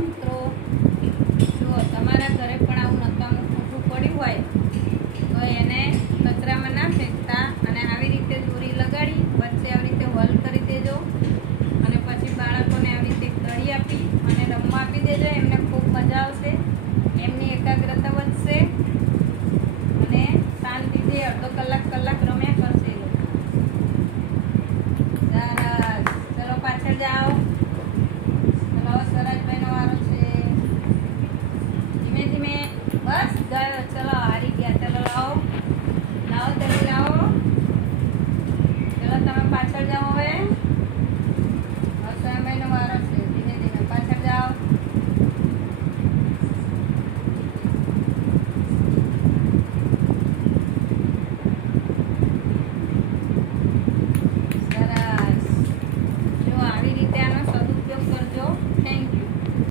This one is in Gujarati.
મિત્રો, જો તમારા ઘરે પણ આવું નકામું ખોટું પડ્યું હોય તો એને કચરામાં ના ફેંકતા અને આવી રીતે દોરી લગાડી વચ્ચે આવી રીતે હોલ કરી દેજો અને પછી બાળકોને આવી રીતે દળી આપી અને રમવા આપી દેજો. એમને ખૂબ મજા આવશે, એમની એકાગ્રતા વધશે અને શાંતિથી અડધો કલાક રમ્યા કરશે એ લોકો. સરસ, ચલો પાછળ જાઓ.